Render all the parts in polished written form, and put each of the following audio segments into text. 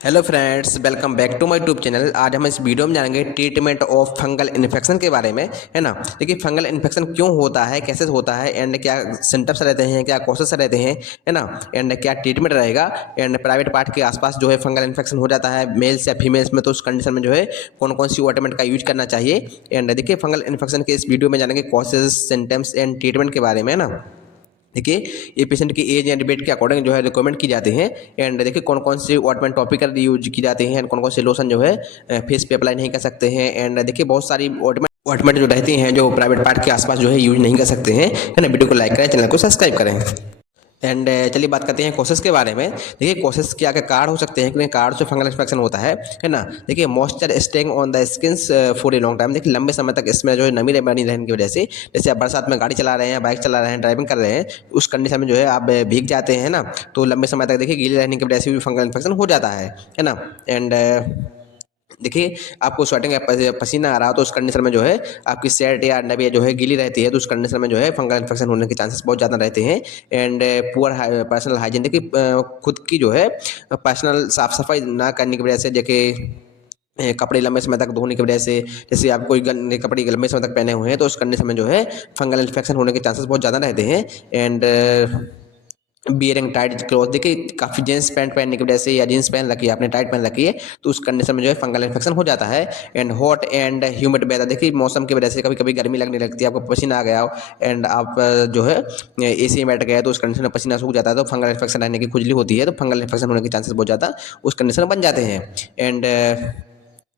Hello friends, welcome back to my YouTube channel. आज हम इस वीडियो में जानेंगे ट्रीटमेंट ऑफ फंगल इन्फेक्शन के बारे में, है ना। देखिए, फंगल इन्फेक्शन क्यों होता है, कैसे होता है, एंड क्या सिम्टम्स रहते हैं, क्या कॉजेस रहते हैं, है ना। एंड क्या ट्रीटमेंट रहेगा। एंड प्राइवेट पार्ट के आसपास जो है फंगल इन्फेक्शन हो जाता है मेल्स या फीमेल्स में, तो उस कंडीशन में जो है कौन कौन सी ऑइंटमेंट का यूज करना चाहिए। एंड देखिए, फंगल इन्फेक्शन के इस वीडियो में जानेंगे कॉजेज, सिम्टम्स एंड ट्रीटमेंट के बारे में, है ना। देखिए, ये पेशेंट की एज एंड वेट के अकॉर्डिंग जो है रिकमेंड की जाते हैं। एंड देखिए, कौन कौन से ऑइंटमेंट टॉपिकल यूज की जाते हैं, कौन कौन से लोशन जो है फेस पे अप्लाई नहीं कर सकते हैं। एंड देखिए, बहुत सारी ऑइंटमेंट जो रहती हैं जो प्राइवेट पार्ट के आसपास जो है यूज नहीं कर सकते हैं, है ना। वीडियो को लाइक करें, चैनल को सब्सक्राइब करें। एंड चलिए बात करते हैं कोसेस के बारे में। देखिए, कोसेस क्या क्या कारण हो सकते हैं, कितने कारण से फंगल इन्फेक्शन होता है ना। देखिए, moisture staying on the skins for a long time. देखिए, लंबे समय तक इसमें जो है नमी बनी रहने की वजह से, जैसे आप बरसात में गाड़ी चला रहे हैं, बाइक चला रहे हैं, ड्राइविंग कर रहे हैं, उस कंडीशन में जो है आप भीग जाते हैं ना, तो लंबे समय तक देखिए गीले रहने की वजह से भी फंगल इन्फेक्शन हो जाता है ना। एंड देखिए, आपको स्वेटिंग या पसीना आ रहा हो तो उस कंडीशन में जो है आपकी शर्ट या नबिया जो है गीली रहती है, तो उस कंडीशन में जो है फंगल इन्फेक्शन होने के चांसेस बहुत ज़्यादा रहते हैं। एंड पुअर पर्सनल हाइजीन, देखिए खुद की जो है पर्सनल साफ सफाई ना करने की वजह से, देखिए कपड़े लंबे समय तक धोने की वजह से, जैसे आप कोई गंदे कपड़े लंबे समय तक पहने हुए हैं, तो उस कंडीशन में जो है फंगल इन्फेक्शन होने के चांसेस बहुत ज़्यादा रहते हैं। एंड बियरिंग टाइट क्लॉथ, देखिए काफ़ी जींस पैंट पहनने की वजह से या जींस पहन रखी है आपने, टाइट पहन रखी है, तो उस कंडीशन में जो है फंगल इन्फेक्शन हो जाता है। And hot and humid weather, देखिए मौसम की वजह से कभी कभी गर्मी लगने लगती है, आपको पसीना आ गया हो, एंड आप जो है एसी में बैठ गए तो उस कंडीशन में पसीना सूख जाता है, तो फंगल इन्फेक्शन रहने की खुजली होती है, तो फंगल इन्फेक्शन होने के चांसेस बहुत ज़्यादा उस कंडीशन में बन जाते हैं। एंड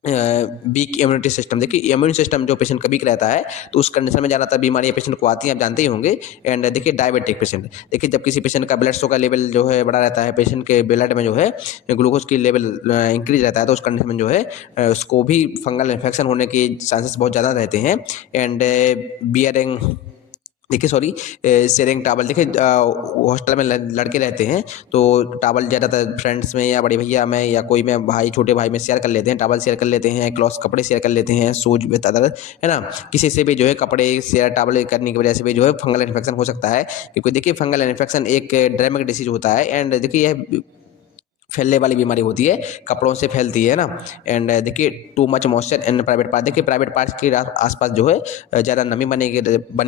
वीक इम्यूनिटी सिस्टम, देखिए इम्यून सिस्टम जो पेशेंट का वीक रहता है, तो उस कंडीशन में ज़्यादातर बीमारियाँ पेशेंट को आती हैं, आप जानते ही होंगे। एंड देखिए डायबिटिक पेशेंट, देखिए जब किसी पेशेंट का ब्लड शुगर लेवल जो है बड़ा रहता है, पेशेंट के ब्लड में जो है ग्लूकोज की लेवल इंक्रीज रहता है, तो उस कंडीशन में जो है उसको भी फंगल इन्फेक्शन होने के चांसेस बहुत ज़्यादा रहते हैं। एंड बियरिंग, देखिए सॉरी, शेयरिंग टावल, देखिए हॉस्टल में लड़के रहते हैं, तो टावल ज़्यादातर फ्रेंड्स में या बड़े भैया में या कोई में भाई, छोटे भाई में शेयर कर लेते हैं, टावल शेयर कर लेते हैं, क्लॉथ्स कपड़े शेयर कर लेते हैं, शूज विद अदर, है ना। किसी से भी जो है कपड़े शेयर टावल करने की वजह से भी जो है फंगल इन्फेक्शन हो सकता है, क्योंकि देखिए फंगल इन्फेक्शन एक ड्रामेटिक डिसीज होता है। एंड देखिए यह फैलने वाली बीमारी होती है, कपड़ों से फैलती है ना। एंड देखिए too much moisture in private part, देखिए प्राइवेट पार्ट्स के आसपास जो है ज़्यादा नमी बनी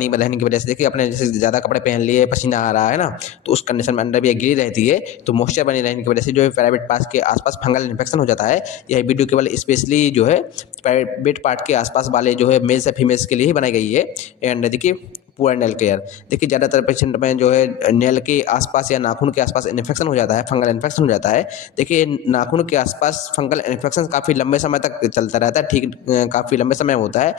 रहने की वजह से, देखिए अपने जैसे ज़्यादा कपड़े पहन लिए, पसीना आ रहा है ना, तो उस कंडीशन में अंदर भी गिरी रहती है, तो मॉइस्चर बनी रहने की वजह से जो है प्राइवेट पार्ट्स के आसपास फंगल इन्फेक्शन हो जाता है। यह वीडियो केवल स्पेशली जो है प्राइवेट पार्ट के आसपास वाले जो है मेल्स या फीमेल्स के लिए ही बनाई गई है। एंड देखिए पुअर नेल केयर, देखिए ज़्यादातर पेशेंट में जो है नेल के आसपास या नाखून के आसपास इन्फेक्शन हो जाता है, फंगल इन्फेक्शन हो जाता है। देखिए नाखून के आसपास फंगल इन्फेक्शन काफ़ी लंबे समय तक चलता रहता है, ठीक काफ़ी लंबे समय होता है,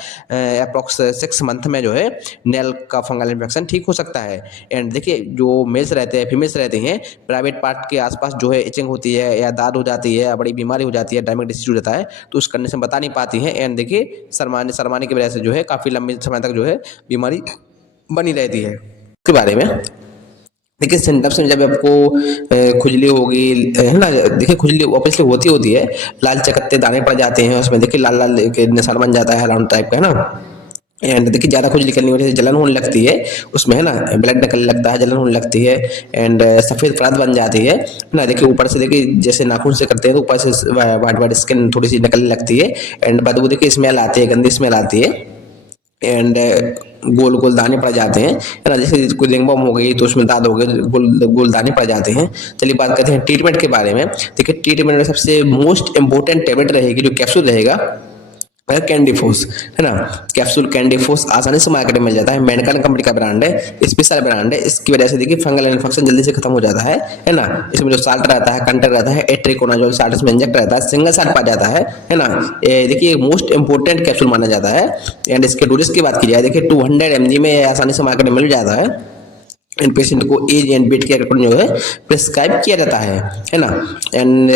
अप्रॉक्स 6 मंथ में जो है नेल का फंगल इन्फेक्शन ठीक हो सकता है। एंड देखिए जो मेल्स रहते हैं, फीमेल्स रहते हैं, प्राइवेट पार्ट के आसपास जो है इचिंग होती है या दाद हो जाती है या बड़ी बीमारी हो जाती है, डायमेटिक डिसीज हो जाता है, तो उस कंडीशन बता नहीं पाती हैं। एंड देखिए शर्माने की वजह से जो है काफ़ी लंबे समय तक जो है बीमारी बनी रहती है। के बारे में देखिए सिम्टम्स में जब आपको खुजली होगी, है ना, देखिए खुजली ऑब्वियसली होती है, लाल चकत्ते दाने पड़ जाते हैं उसमें, देखिए लाल लाल के निशान बन जाता है राउंड टाइप का, है ना। एंड देखिए ज़्यादा खुजली करने की वजह से जलन होने लगती है उसमें, है ना, ब्लड निकलने लगता है, जलन होने लगती है। एंड सफ़ेद परत बन जाती है ना। देखिए ऊपर से देखिए जैसे नाखून से करते हैं तो ऊपर से वाइट वाइट स्किन थोड़ी सी निकलने लगती है। एंड बदबू देखिए स्मेल आती है, गंदी स्मेल आती है। एंड गोल गोल दाने पड़ जाते हैं, है ना, जैसे कोई रिंग बम हो गई तो उसमें दाद हो गए, गोल गोल दाने पड़ जाते हैं। चलिए बात करते हैं ट्रीटमेंट के बारे में। देखिए ट्रीटमेंट में सबसे मोस्ट इंपॉर्टेंट टैबलेट रहेगी, जो कैप्सूल रहेगा, कैंडी फोस, है ना। कैप्सूल कैंडी फोस आसानी से मार्केट में मिल जाता है, मेडिकल कंपनी का ब्रांड है, स्पेशल ब्रांड है। इसकी वजह से देखिए फंगल इन्फेक्शन जल्दी से खत्म हो जाता है ना। इसमें जो साल्ट रहता है, कंटेंट रहता है एट्रिकोनाजोल साल्ट, इसमें इंजेक्ट रहता है, सिंगल साल्ट पा जाता है ना। देखिए मोस्ट इंपॉर्टेंट कैप्सूल माना जाता है। एंड इसके डोजेस की बात की जाए, देखिए 200 mg में आसानी से मार्केट में मिल जाता है। एंड पेशेंट को एज एंड वेट के अकॉर्डिंग जो है प्रिस्क्राइब किया जाता है ना। एंड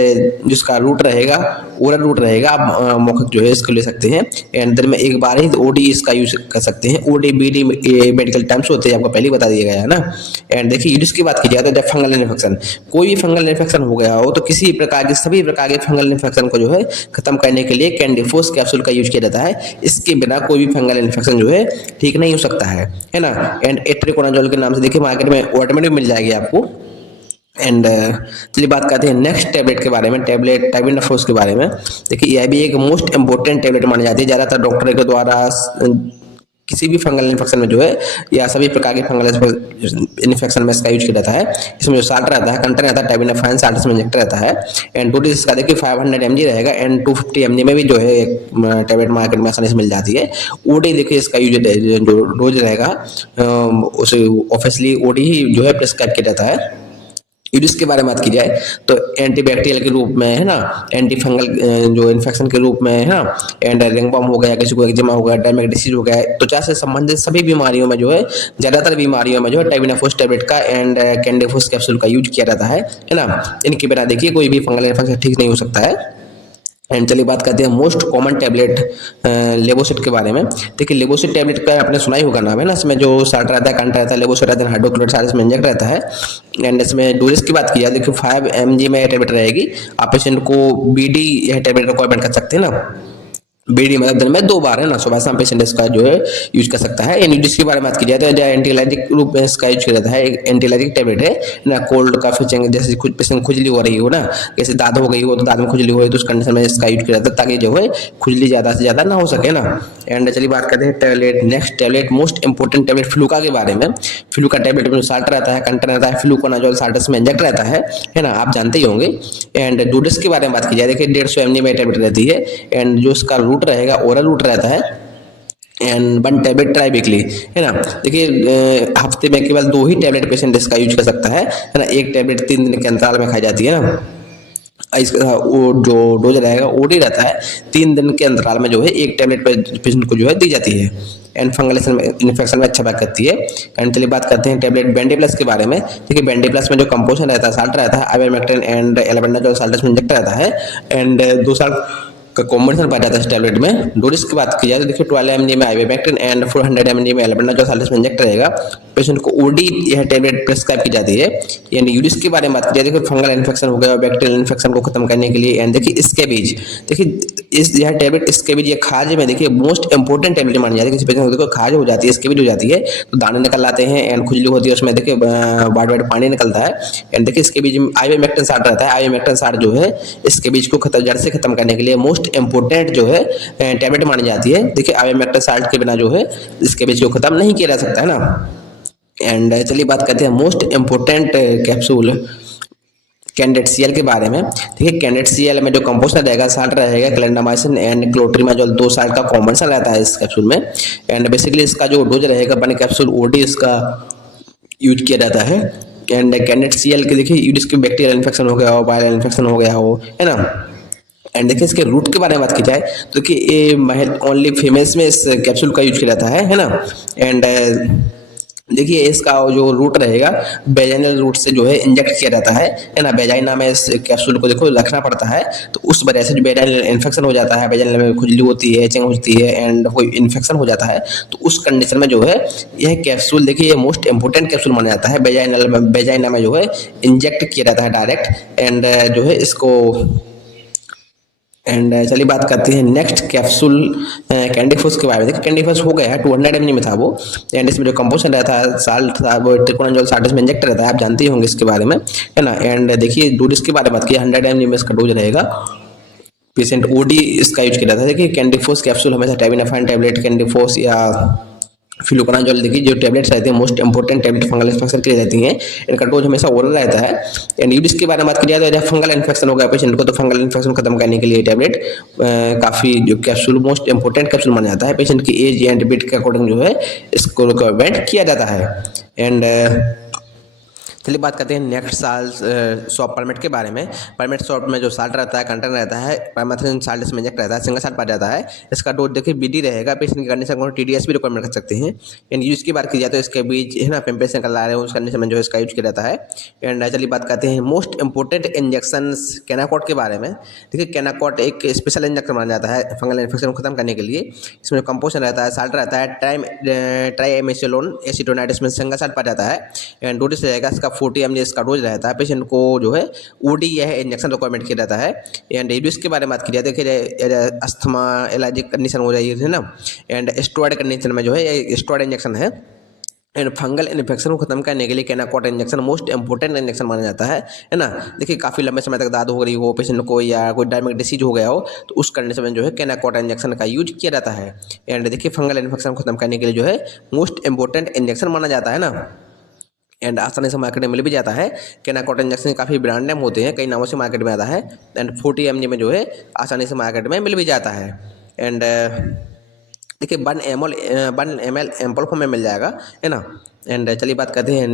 जिसका रूट रहेगा, ओरल रूट रहेगा, आप मौखिक जो है इसको ले सकते हैं। एंड दिन में एक बार ही ओडी इसका यूज कर सकते हैं। ओडी बीडी मेडिकल टर्म्स होते हैं, आपको पहले ही बता दिया गया है ना। एंड देखिए यूज की बात की जाए तो जब फंगल इन्फेक्शन, कोई भी फंगल इन्फेक्शन हो गया हो, तो किसी प्रकार के सभी प्रकार के फंगल इन्फेक्शन को जो है खत्म करने के लिए कैंडीफोस कैप्सूल का यूज किया जाता है। इसके बिना कोई भी फंगल इन्फेक्शन जो है ठीक नहीं हो सकता है ना। एंड एट्रिकोनाजोल के नाम से देखिए मार्केट में ऑटोमेटिक मिल जाएगी आपको। एंड चलिए बात करते हैं नेक्स्ट टैबलेट के बारे में, टैबलेट टाइबिनाफोस के बारे में। देखिए यह भी एक मोस्ट इंपॉर्टेंट टैबलेट मानी जाती है, ज़्यादातर डॉक्टर के द्वारा किसी भी फंगल इन्फेक्शन में जो है या सभी प्रकार के फंगल इन्फेक्शन में इसका यूज किया जाता है। इसमें जो साल्ट रहता है, कंटेंट रहता है टाइबिनाफाइन साल्ट इसमें इंजेक्ट रहता है। एंड डोज इसका देखिए 500 mg रहेगा एंड 250 mg में भी जो है टैबलेट मार्केट में आसानी से मिल जाती है। ओडी देखिए इसका यूज जो डोज रहेगा उसे ऑफिशियली ओडी ही जो है प्रिस्क्राइब किया जाता है। यूरिस के बारे में बात की जाए तो एंटीबैक्टीरियल के रूप में है ना, एंटी फंगल जो इन्फेक्शन के रूप में है ना, एंड रिंगवर्म हो गया, किसी को एक्जिमा हो गया, डायमेक डिसीज हो गया, त्वचा से संबंधित सभी बीमारियों में जो है, ज़्यादातर बीमारियों में जो है टाइबिनाफोस टैबलेट का एंड कैंडिफोस कैप्सूल का यूज किया जाता है ना। इनके बिना देखिए कोई भी फंगल इन्फेक्शन ठीक नहीं हो सकता है। एंड चलिए बात करते हैं मोस्ट कॉमन टैबलेट लेवोसिट के बारे में। देखिए लेवोसिट टैबलेट का आपने सुना ही होगा नाम है ना, इसमें जो साल्ट रहता है, कंट रहता है, लेवोसिट रहता है, हाइड्रोक्लोराइड साल्ट इसमें इंजेक्ट रहता है। एंड इसमें डोजेस की बात की जाए देखिए 5 mg में यह टैबलेट रहेगी। आप पेशेंट को बीडी यह टैबलेट रिक्वायरमेंट कर सकते हैं ना, बीडी मतलब दिन में 2 बार है ना, सुबह शाम पेशेंट इसका जो है यूज कर सकता है। एंड जिसके बारे में बात की जाए तो एंटीएलर्जिक रूप में इसका यूज किया जाता है। एक एंटीएलर्जिक टैबलेट है ना, कोल्ड काफी चेंज जैसे कुछ पेशेंट खुजली हो रही हो ना, जैसे दाद हो गई हो तो दाद में खुजली हो तो उस कंडीशन में इसका यूज किया जाता है ताकि जो है खुजली ज्यादा से ज्यादा ना हो सके ना। एंड चलिए बात करते हैं tablet, next tablet most important tablet Fluka के बारे में। फ्लूका टैबलेट में साल्ट रहता है, कंटेंट रहता है, फ्लूकोनाजोल साल्ट इसमें इंजेक्ट रहता है ना, आप जानते ही होंगे। एंड डोजेस के बारे में बात की जाए देखिए 150 mg में टैबलेट रहती है। एंड जो इसका रूट रहेगा ओरल रूट रहता है एंड 1 टैबलेट ट्राई वीकली है ना। देखिए हफ्ते में केवल 2 ही टैबलेट पेशेंट इसका यूज कर सकता है ना। एक टैबलेट 3 दिन के अंतराल में खाई जाती है ना। इसका वो जो डोज रहेगा ओडी रहता है, 3 दिन के अंतराल में जो है एक टैबलेट पेशेंट को जो है दी जाती है। एंड फंगल इन्फेक्शन में अच्छा वर्क करती है। एंड चलिए बात करते हैं टैबलेट बेंडी प्लस के बारे में। देखिए बेंडी प्लस में जो कंपोजिशन रहता है, साल्ट रहता है, आइवरमेक्टिन एंड एल्बेंडाजोल साल्ट इसमें इंजेक्ट रहता है। एंड 2 साल का कॉम्बिनेशन पाया जाता है इस टैबलेट में। डोज की बात की जाए तो देखिए 12 mg में आइवरमेक्टिन एंड 400 mg में एल्बेंडाजोल साल्ट इसमें इंजेक्ट रहेगा। पेशेंट को ओडी यह टैबलेट प्रिस्क्राइब की जाती है। यानी यूरिस के बारे में बात की जाए देखिए फंगल इन्फेक्शन हो गया, बैक्टीरियल इन्फेक्शन को खत्म करने के लिए। एंड देखिए स्कैबिज, देखिए इस यह टैबलेट स्कैबिज ये खाज में देखिए मोस्ट इंपोर्टेंट टैबलेट मानी जाती है। किसी पेशेंट को देखो खाज हो जाती है, स्कैबिज हो जाती है तो दाने निकल आते हैं एंड खुजली होती है, उसमें देखिए वाइट वाइट पानी निकलता है। एंड देखिए स्कैबिज में आइवरमेक्टिन साल्ट रहता है। आइवरमेक्टिन साल्ट जो है स्कैबिज को खत्म जड़ से खत्म करने के लिए मोस्ट इंपोर्टेंट जो है टैबलेट मानी जाती है। देखिए आइवरमेक्टिन साल्ट के बिना जो है स्कैबिज को खत्म नहीं किया जा सकता है ना। एंड चलिए बात करते हैं most important capsule candidate CL के बारे में। देखिए कैंडिडेट सीएल में जो कंपोजिशन रहेगा साल्ट रहेगा क्लेंडामाइसिन एंड क्लोट्रिमाजोल 2 साल्ट का कॉम्बिनेशन रहता है इस कैप्सूल में। एंड बेसिकली इसका जो डोज रहेगा 1 कैप्सूल ओडी इसका यूज किया जाता है। एंड कैंडिडेट सीएल के देखिए यूरिस की बैक्टीरियल इन्फेक्शन हो गया हो, वायरल इन्फेक्शन हो गया हो, है ना। एंड देखिए इसके रूट के बारे में बात की जाए तो कि ये ओनली फीमेल्स में इस कैप्सूल का यूज किया जाता है ना। एंड देखिए इसका जो रूट रहेगा वेजाइनल रूट से जो है इंजेक्ट किया जाता है ना। वेजाइना में इस कैप्सूल को देखो रखना पड़ता है तो उस वजह से जो वेजाइनल इन्फेक्शन हो जाता है, वेजाइनल में खुजली होती है, एचिंग होती है एंड कोई इन्फेक्शन हो जाता है तो उस कंडीशन में जो है यह कैप्सूल देखिए ये मोस्ट इंपोर्टेंट कैप्सूल माना जाता है। वेजाइना में जो है इंजेक्ट किया जाता है डायरेक्ट। एंड जो है इसको एंड चलिए बात करते हैं नेक्स्ट कैप्सूल कैंडीफोस के बारे में। देखिए कैंडीफोस हो गया है 200 mg में था वो। एंड इसमें जो कंपोजिशन रहता है साल्ट था वो ट्रिकोनाजोल साल्ट इसमें इंजेक्ट रहता है, आप जानते ही होंगे इसके बारे में, है ना। एंड देखिए डोज के बारे में बात की 100 mg में इसका डोज रहेगा। पेशेंट ओडी इसका यूज किया जाता है। देखिए कैंडीफोस कैप्सूल हमेशा टाइबिनाफाइन टैबलेट, कैंडीफोस या फ्लूकोनाजोल देखिए जो टैबलेट्स रहते हैं most important tablet fungal infection के लिए रहती हैं। इनका डोज हमेशा ओरल रहता है। एंड यूरिस के बारे में बात की जाए तो जब फंगल इन्फेक्शन हो गया पेशेंट को तो फंगल इन्फेक्शन खत्म करने के लिए टैबलेट काफ़ी जो कैप्सूल मोस्ट इंपोर्टेंट कैप्सूल माना जाता है। पेशेंट की एज एंड वेट के अकॉर्डिंग जो है इसको रिकमेंड किया जाता है। एंड चलिए बात करते हैं नेक्स्ट साल शॉप परमिट के बारे में। परमिट शॉप में जो साल्ट रहता है, कंटेंट रहता है, परमेथ्रिन साल्ट इसमें इंजेक्ट रहता है, सिंगल साल्ट पाया जाता है। इसका डोज देखिए बीडी रहेगा। पेशेंट की कंडीशन को टीडीएस भी रिकमेंड कर सकते हैं। एंड यूज की बात की जाए तो इसके बीच है ना पिंपल्स निकल रहे हैं उस कंडीशन में जो इसका यूज किया जाता है। एंड चलिए बात करते हैं मोस्ट इंपोर्टेंट इंजेक्शन कैनाकॉट के बारे में। देखिए कैनाकॉट एक स्पेशल इंजेक्शन माना जाता है फंगल इन्फेक्शन को खत्म करने के लिए। इसमें जो कंपोजिशन रहता है साल्ट रहता है, ट्राइएमिसिलोन एसीटोनाइड इसमें सिंगल साल्ट पाया जाता है। एंड डोज रहेगा इसका 40 mg इसका डोज रहता है। पेशेंट को जो है ओडी यह इंजेक्शन रिक्वायरमेंट किया जाता है। एंड यूज के बारे में बात की जाए देखिए अस्थमा एलर्जिक कंडीशन हो रही है ना। एंड स्टेरॉइड कंडीशन में जो है स्टेरॉइड इंजेक्शन है। एंड फंगल इन्फेक्शन को खत्म करने के लिए केनाकॉट इंजेक्शन मोस्ट इंपोर्टेंट इंजेक्शन माना जाता है ना। देखिए काफ़ी लंबे समय तक दाद हो रही हो पेशेंट को या कोई डायमेटिक डिसीज हो गया हो तो उस कंडीशन में जो है केनाकॉट इंजेक्शन का यूज किया जाता है। एंड देखिए फंगल इन्फेक्शन को खत्म करने के लिए जो है मोस्ट इंपोर्टेंट इंजेक्शन माना जाता है ना। एंड आसानी से मार्केट में मिल भी जाता है। केनाकॉट इंजेक्शन काफ़ी ब्रांड नेम होते हैं, कई नामों से मार्केट में आता है। एंड 40 mg में जो है आसानी से मार्केट में मिल भी जाता है। एंड देखिए 1 ml एम्पल फॉर्म में मिल जाएगा, है ना। एंड चलिए बात करते हैं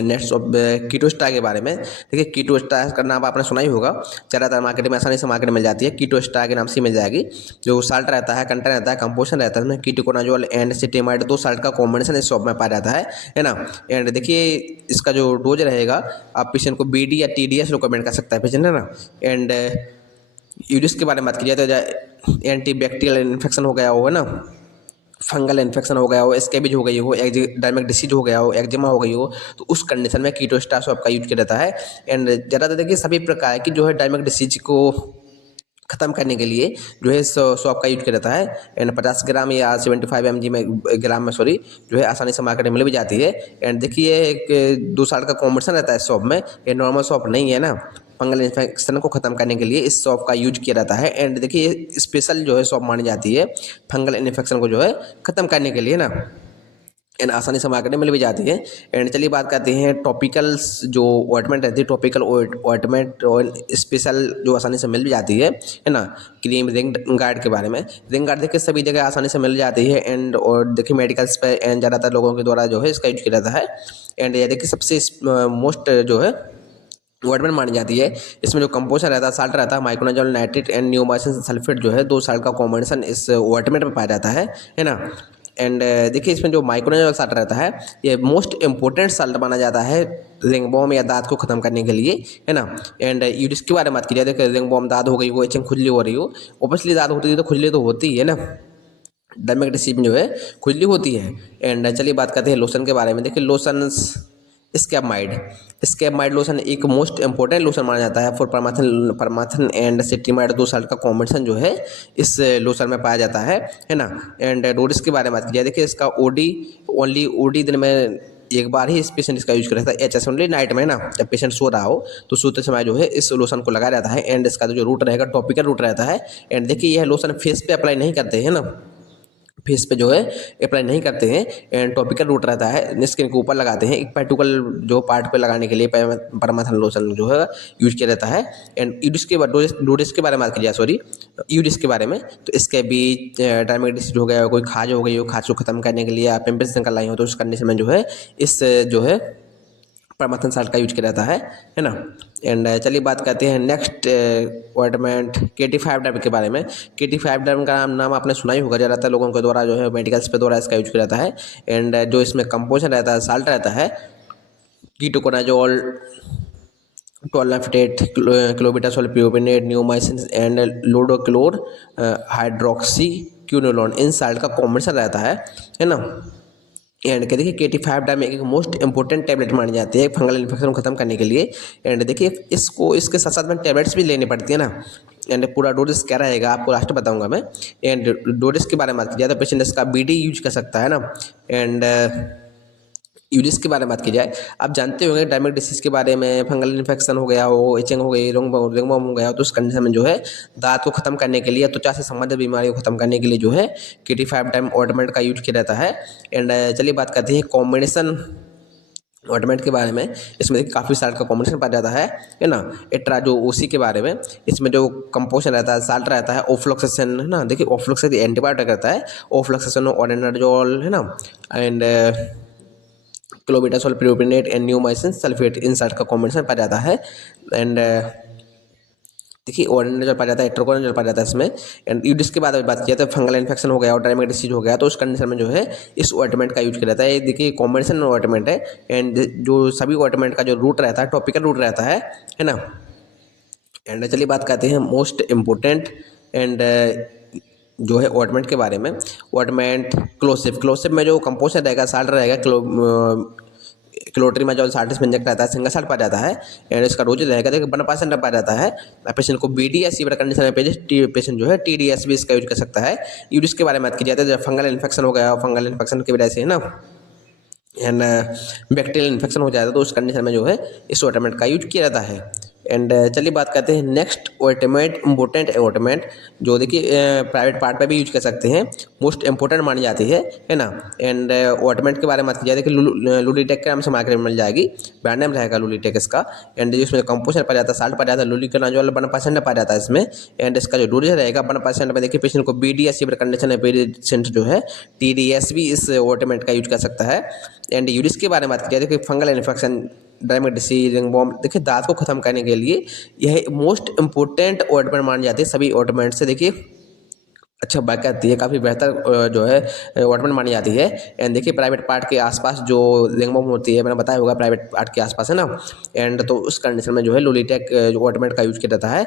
नेक्स्ट ऑफ कीटोस्टा के बारे में। देखिए कीटोस्टा का नाम आपने सुना ही होगा, ज़्यादातर मार्केट में आसानी से मार्केट में मिल जाती है। कीटोस्टा के नाम से मिल जाएगी। जो साल्ट रहता है, कंटेंट रहता है, कंपोजिशन रहता है उसमें कीटोकोनाजोल एंड सिटेमाइड, 2 साल्ट का कॉम्बिनेशन इस शॉप में पाया जाता है ना। एंड देखिए इसका जो डोज रहेगा आप पेशेंट को BD या TDS रिकमेंड कर सकता है पेशेंट, है ना। एंड यूरिस के बारे में बात की जाए तो एंटीबैक्टीरियल इन्फेक्शन हो गया हो, है ना, फंगल इन्फेक्शन हो गया हो, स्कैबिज हो गई हो, डायमेटिक डिसीज हो गया हो, एक्जिमा हो गई हो, तो उस कंडीशन में कीटोस्टा शॉप का यूज किया जाता है। एंड ज़्यादातर देखिए सभी प्रकार की जो है डायमेटिक डिसीज को ख़त्म करने के लिए जो है शॉप का यूज किया जाता है। एंड 50 ग्राम या 75 mg में ग्राम में सॉरी जो है आसानी से मार्केट में मिल भी जाती है। एंड देखिए एक 2 साल का कॉम्बिनेशन रहता है शॉप में, ये नॉर्मल शॉप नहीं है ना। फंगल इन्फेक्शन को ख़त्म करने के लिए इस शॉप का यूज किया जाता है। एंड देखिए स्पेशल जो है शॉप मानी जाती है फंगल इन्फेक्शन को जो है ख़त्म करने के लिए ना। एंड आसानी से मार्केट में मिल भी जाती है। एंड चलिए बात करते हैं टॉपिकल्स जो ऑइंटमेंट रहती है, टॉपिकल ऑइंटमेंट और स्पेशल जो आसानी से मिल भी जाती है ना। क्रीम रिंग गार्ड के बारे में, रिंग गार्ड देखिए सभी जगह आसानी से मिल जाती है। एंड और देखिए मेडिकल्स पे एंड ज़्यादातर लोगों के द्वारा जो है इसका यूज किया जाता है। एंड ये देखिए सबसे मोस्ट जो है ऑइंटमेंट मानी जाती है। इसमें जो कंपोजिशन रहता है साल्ट रहता है माइक्रोनाजोल नाइट्रेट एंड न्यूमाइसिन सल्फेट जो है 2 साल्ट का कॉम्बिनेशन इस ऑइंटमेंट में पाया जाता है ना। एंड देखिए इसमें जो माइक्रोनाजोल साल्ट रहता है ये मोस्ट इंपॉर्टेंट साल्ट माना जाता है रिंगवॉर्म या दांत को खत्म करने के लिए, है ना। एंड यूरिस के बारे में बात की जाए, देखिए रिंगवॉर्म दांत हो गई हो, इचिंग खुजली हो रही हो, ऑब्वियसली दांत होती है तो खुजली तो होती है ना, डायमेटिक डिसीज में जो है खुजली होती है। एंड चलिए बात करते हैं लोशन के बारे में। देखिए लोशंस स्कैब माइड लोशन एक मोस्ट इंपॉर्टेंट लोशन माना जाता है फॉर परमाथन एंड सिट्रीमाइड, 2 साल्ट का कॉम्बिनेशन जो है इस लोशन में पाया जाता है ना। एंड डोरिस के बारे में बात की जाए, देखिए इसका ओडी दिन में एक बार ही इस पेशेंट इसका यूज कर सकता है, एच ओनली नाइट में ना, जब पेशेंट सो रहा हो तो सोते समय जो है इस लोशन को लगाया जाता है। एंड इसका जो रूट रहेगा टॉपिकल रूट रहता है। एंड देखिए यह लोशन फेस पे अप्लाई नहीं करते हैं ना, फेस पे जो है अप्लाई नहीं करते हैं। एंड टॉपिकल रूट रहता है, स्किन के ऊपर लगाते हैं, एक पर्टिकुलल जो पार्ट पे लगाने के लिए परमाथन लोशन जो है यूज किया जाता है। एंड यूडिस के बाद डोरिस के बारे में बात की जाए, सॉरी यूडिस के बारे में, तो इसके बीच डायमेटिस हो गया, कोई खाज हो गई हो, खाज को खत्म करने के लिए आप पिंपल्स निकल आई हो तो उस कंडीशन में जो है इस जो है परमाथन साल्ट का यूज किया जाता है ना। एंड चलिए बात करते हैं नेक्स्ट ऑइंटमेंट KT5 डर्म के बारे में। KT5 डर्म का नाम आपने सुना ही होगा, ज़्यादातर लोगों के द्वारा जो है मेडिकल्स पे द्वारा इसका यूज किया जाता है। एंड जो इसमें कंपोजिशन रहता है साल्ट रहता है ketoconazole, tolnaftate, clobetasol, propionate, neomycin and iodochlor hydroxy quinolone, इन साल्ट का कॉम्बिनेशन रहता है ना। एंड क्या देखिए KT5 डर्म एक मोस्ट इंपॉर्टेंट टैबलेट मानी जाती है फंगल इन्फेक्शन को खत्म करने के लिए। एंड देखिए इसको इसके साथ साथ में टैबलेट्स भी लेनी पड़ती है ना। एंड पूरा डोजेस क्या रहेगा आपको लास्ट बताऊंगा मैं। एंड डोजेस के बारे में बात की जाए तो पेशेंट इसका BD यूज कर सकता है ना। एंड यूरिस के बारे में बात की जाए, आप जानते होंगे डायमेटिक डिसीज के बारे में, फंगल इन्फेक्शन हो गया हो, इचिंग हो गई, रिंगवॉर्म हो गया हो, तो उस कंडीशन में जो है दांत को खत्म करने के लिए, त्वचा से संबंधित बीमारियों को खत्म करने के लिए जो है KT5 डर्म ऑइंटमेंट का यूज किया जाता है। एंड चलिए बात करते हैं कॉम्बिनेशन ऑइंटमेंट के बारे में। इसमें देखिए काफ़ी साल्ट का कॉम्बिनेशन पाया जाता है ना। एट्रा जो OC के बारे में, इसमें जो कंपोजिशन रहता है साल्ट रहता है ओफ्लोक्सेसिन, है ना। देखिए ओफ्लोक्सेसिन एंटीबायोटिक रहता है, ओफ्लोक्सेसिन ऑर्डिनरजोल, है ना। And clobetasol, प्रोपिनेट and neomycin sulphate, in salt का कॉम्बिनेशन पाया जाता है। एंड देखिए ऑर्डिनरजोल पाया जाता है, एट्रोकोनाजोल पाया जाता है इसमें। एंड यूडिस के बाद अगर बात किया तो फंगल इन्फेक्शन हो गया और डायमेटिक डिसीज हो गया तो उस कंडीशन में जो है इस ऑइंटमेंट का यूज किया जाता है। देखिए कॉम्बिनेशन ऑइंटमेंट है। एंड जो सभी ऑइंटमेंट का जो रूट रहता है टॉपिकल रूट रहता है ना। एंड चलिए बात करते हैं मोस्ट इम्पोर्टेंट एंड जो है ऑइंटमेंट के बारे में। ऑइंटमेंट क्लोसिव में जो कंपोजिशन रहेगा साल्ट रहेगा क्लोट्रीमाजोल 60 इंजेक्ट रहता है, सिंगल शॉट पा जाता है एंड इसका डोज रहेगा देखिए 1% पा जाता है। पेशेंट को बीडी या सीवियर कंडीशन में पेशेंट जो है TDS भी इसका यूज कर सकता है। यूज के बारे में बात की जाती है जब फंगल इन्फेक्शन हो गया, फंगल इन्फेक्शन की वजह से है ना एंड बैक्टीरियल इन्फेक्शन हो जाता है तो उस कंडीशन में जो है इस ऑटोमेट का यूज किया जाता है। एंड चलिए बात करते हैं नेक्स्ट ऑटोमेट इम्पोर्टेंट ऑटोमेट जो देखिए प्राइवेट पार्ट पे भी यूज कर सकते हैं, मोस्ट इंपॉर्टेंट मानी जाती है ना। एंड ऑटोमेट के बारे में बात की जाए देखिए लुलीटेक के नाम से मार्केट में मिल जाएगी, ब्रांड नेम रहेगा लुलीटेक इसका। एंड जिसमें कंपोजर पा जाता है, साल्ट पा जाता है, लुलिकनाजोल 1% पा जाता है इसमें। एंड इसका जो डोज रहेगा 1% में देखिए पेशेंट को BD या सीवियर कंडीशन में पेशेंट जो है TDS भी इस ऑटोमेट का यूज कर सकता है। एंड यूरिस के बारे में बात की जाए देखिए फंगल इन्फेक्शन, डायमेट डिसीज, रिंग बॉम देखिए दांत को खत्म करने के लिए यह मोस्ट इंपॉर्टेंट ऑटोमेट मानी जाती है सभी ऑटोमेट से। देखिए अच्छा बात करती है, काफ़ी बेहतर जो है ऑटोमेट मानी जाती है। एंड देखिए प्राइवेट पार्ट के आसपास जो रिंग बॉम होती है, मैंने बताया होगा प्राइवेट पार्ट के आसपास है ना। एंड तो उस कंडीशन में जो है लुलिटेक जो ऑटोमेट का यूज किया जाता है।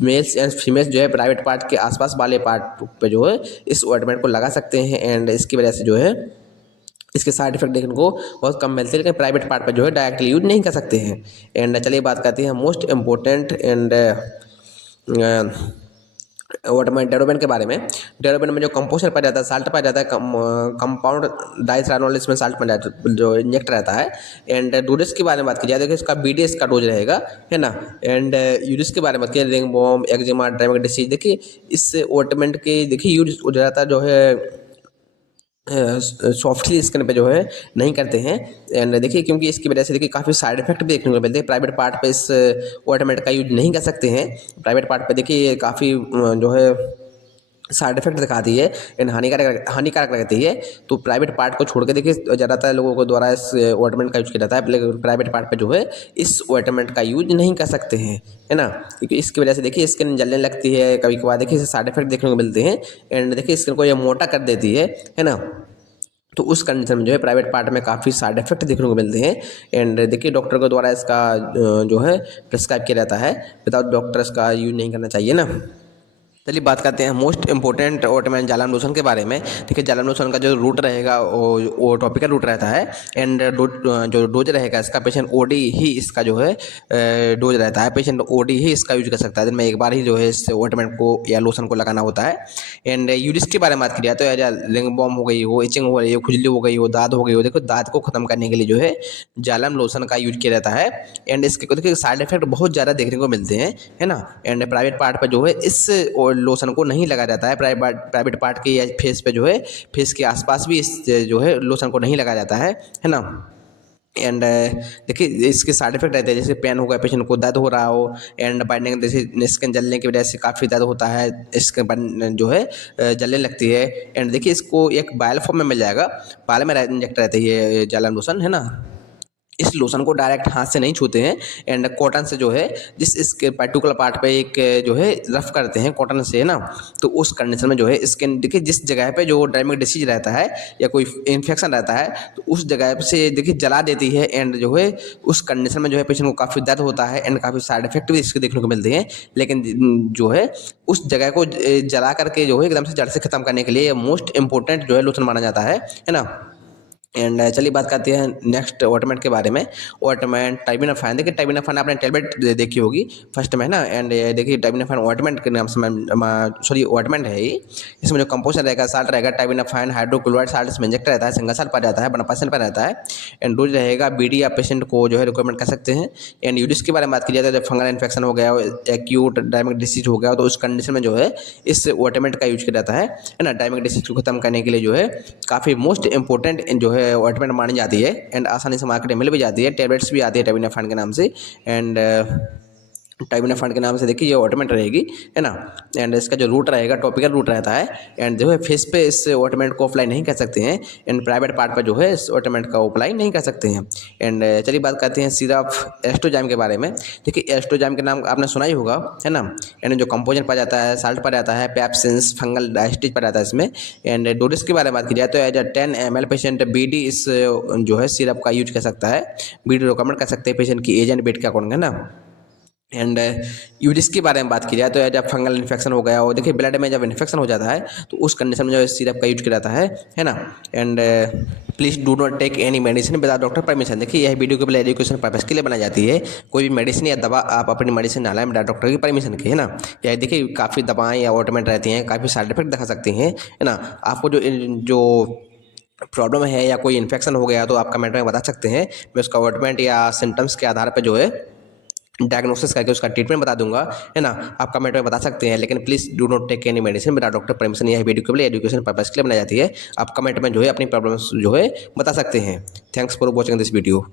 मेल्स एंड फीमेल्स जो है प्राइवेट पार्ट के आसपास वाले पार्ट पे जो है इस ऑटोमेट को लगा सकते हैं। एंड इसकी वजह से जो है इसके साइड इफेक्ट देखने को बहुत कम मिलते हैं, लेकिन प्राइवेट पार्ट पर जो है डायरेक्टली यूज नहीं कर सकते हैं। एंड चलिए बात करते हैं मोस्ट इम्पोर्टेंट एंड ऑटोमेट डेरोबेन के बारे में। डेरोबेन में जो कंपोजर पाया जाता है, साल्ट पाया जाता है, कंपाउंड डाइथ्रानोल इसमें साल्ट पाया जाता है जो इंजेक्ट रहता है। एंड डोजेस के बारे में बात की जाए देखिए इसका BDS का डोज रहेगा है ना। एंड यूज के बारे में बात की रिंग बॉम, एक्जिमा, डायमेट डिसीज देखिए इस ऑटोमेट के देखिए यूज हो जाता है जो है सॉफ्टली स्किन पे जो है नहीं करते हैं। एंड देखिए क्योंकि इसकी वजह से देखिए काफ़ी साइड इफेक्ट भी देखने को मिलते हैं। प्राइवेट पार्ट पे इस ऑटोमेट का यूज नहीं कर सकते हैं। प्राइवेट पार्ट पे देखिए काफ़ी जो है साइड इफेक्ट दिखाती है एंड हानिकारक लगती है। तो प्राइवेट पार्ट को छोड़ के देखिए ज़्यादातर लोगों को द्वारा इस ऑटोमेट का यूज किया जाता है, लेकिन प्राइवेट पार्ट पे जो है इस ऑटोमेट का यूज नहीं कर सकते हैं है ना। क्योंकि इसकी वजह से देखिए स्किन जलने लगती है, कभी कभार देखिए साइड इफेक्ट देखने को मिलते हैं। एंड देखिए स्किन को ये मोटा कर देती है ना। तो उस कंडीशन में जो है प्राइवेट पार्ट में काफ़ी साइड इफेक्ट देखने को मिलते हैं। एंड देखिए डॉक्टर के द्वारा इसका जो है प्रिस्क्राइब किया जाता है, विदाउट डॉक्टर इसका यूज नहीं करना चाहिए ना। चलिए बात करते हैं मोस्ट इंपॉर्टेंट ऑटोमेट जालम लोशन के बारे में। देखिए जालम लोशन का जो रूट रहेगा वो टॉपिकल रूट रहता है। एंड जो डोज रहेगा इसका पेशेंट OD ही इसका जो है डोज रहता है। पेशेंट OD ही इसका यूज कर सकता है, दिन में एक बार ही जो है इस ऑटोमेट को या लोशन को लगाना होता है। एंड यूज की बारे में बात की जाए तो रिंग बॉम हो गई हो, इचिंग हो रही हो, खुजली हो गई हो, दाद हो गई हो, देखो दाद को खत्म करने के लिए जो है जालम लोशन का यूज किया जाता है। एंड इसके देखिए साइड इफेक्ट बहुत ज़्यादा देखने को मिलते हैं है ना। एंड प्राइवेट पार्ट पर जो है इस लोशन को नहीं लगाया जाता है। प्राइवेट पार्ट के या फेस पे जो है फेस के आसपास भी इस जो है लोशन को नहीं लगाया जाता है ना। एंड देखिए इसके साइड इफेक्ट रहते हैं, जैसे पेन होगा, पेशेंट को दर्द हो रहा हो, एंड बाइंडिंग जैसे स्किन जलने की वजह से काफ़ी दर्द होता है, स्किन जो है जलने लगती है। एंड देखिए इसको एक बायल फॉर्म में मिल जाएगा, बाल में इंजेक्ट रहती है ये जालम लोशन है ना। इस लोशन को डायरेक्ट हाथ से नहीं छूते हैं। एंड कॉटन से जो है जिस इसके पर्टिकुलर पार्ट पे एक जो है रफ करते हैं कॉटन से है ना। तो उस कंडीशन में जो है स्किन देखिए जिस जगह पे जो डायमेट डिसीज रहता है या कोई इन्फेक्शन रहता है तो उस जगह से देखिए जला देती है। एंड जो है उस कंडीशन में जो है पेशेंट को काफ़ी दर्द होता है एंड काफ़ी साइड इफेक्ट भी इसके देखने को मिलते हैं। लेकिन जो है उस जगह को जला करके जो है एकदम से जड़ से ख़त्म करने के लिए मोस्ट इंपॉर्टेंट जो है लोशन माना जाता है ना। एंड चलिए बात करते हैं नेक्स्ट ऑटोमेट के बारे में। ऑटोमेट टाइबिनाफाइन, देखिए टाइबिनाफाइन आपने टैबलेट देखी होगी फर्स्ट में ना। एंड देखिए टाइबिनाफाइन ऑटोमेट के नाम से ऑटोमेट है ये। इसमें जो कंपोजर रहेगा साल्ट रहेगा टाइबिनाफाइन हाइड्रोक्लोराइड साल्ट इसमें इंजेक्ट रहता है, सिंगल साल्ट पा जाता है, 1% पर रहता है। एंड डोज रहेगा BD या पेशेंट को जो है रिकमेंड कर सकते हैं। एंड यूज के बारे में बात की जाए तो जब फंगल इन्फेक्शन हो गया, एक्यूट डायमेट डिसीज हो गया तो उस कंडीशन में जो है इस ऑटोमेट का यूज किया जाता है ना। डायमेट डिसीज को खत्म करने के लिए जो है काफ़ी मोस्ट इंपॉर्टेंट जो है ऑटोमेट मानी जाती है। एंड आसानी से मार्केट में मिल भी जाती है, टैबलेट्स भी आती है टाइबिनाफाइन के नाम से। एंड टाइबिनाफाइन के नाम से देखिए ये ऑटोमेट रहेगी है ना। एंड इसका जो रूट रहेगा टॉपिकल रूट रहता है। एंड जो है फेस पे इस ऑटोमेट को अप्लाई नहीं कर सकते हैं। एंड प्राइवेट पार्ट पर जो है इस ऑटोमेट का अप्लाई नहीं कर सकते हैं। एंड चलिए बात करते हैं सिरप एस्ट्रोजाइम के बारे में। देखिए एस्ट्रोजाइम के नाम आपने सुना ही होगा है ना। एंड जो कंपोजर पा जाता है, साल्ट पा जाता है, पेप्सिन्स, फंगल डाइस्टिज पा जाता है इसमें। एंड डोजेस के बारे में बात की जाए तो एज 10 ml पेशेंट BD इस जो है सिरप का यूज कर सकता है। BD रिकमेंड कर सकते हैं पेशेंट की एज एंड वेट के अकॉर्डिंग है ना। एंड यूजिस के बारे में बात की जाए तो जब फंगल इन्फेक्शन हो गया हो, देखिए ब्लड में जब इन्फेक्शन हो जाता है तो उस कंडीशन में जो है सिरप का यूज किया जाता है ना। And please do not take any medicine without doctor permission. देखिए यह वीडियो केवल एजुकेशन पर्पस के लिए बनाई जाती है। कोई भी मेडिसिन या दवा आप अपनी मेडिसिन ना लाएं बिना डॉक्टर की परमिशन के, है ना। यह देखिए काफ़ी दवाएं या ऑटोमेट रहती हैं, काफ़ी साइड इफेक्ट दिखा सकती हैं, है ना। आपको जो प्रॉब्लम है या कोई इन्फेक्शन हो गया तो आप कमेंट में बता सकते हैं। मैं उसका ऑटोमेट या सिम्टम्स के आधार पर जो है डायग्नोसिस करके उसका ट्रीटमेंट बता दूंगा, है ना। आप कमेंट में बता सकते हैं, लेकिन please do not take any medicine without doctor permission. यह वीडियो केवल एजुकेशन पर्पस के लिए बनाई जाती है। आप कमेंट में जो है अपनी प्रॉब्लम्स जो है बता सकते हैं। Thanks for watching this video.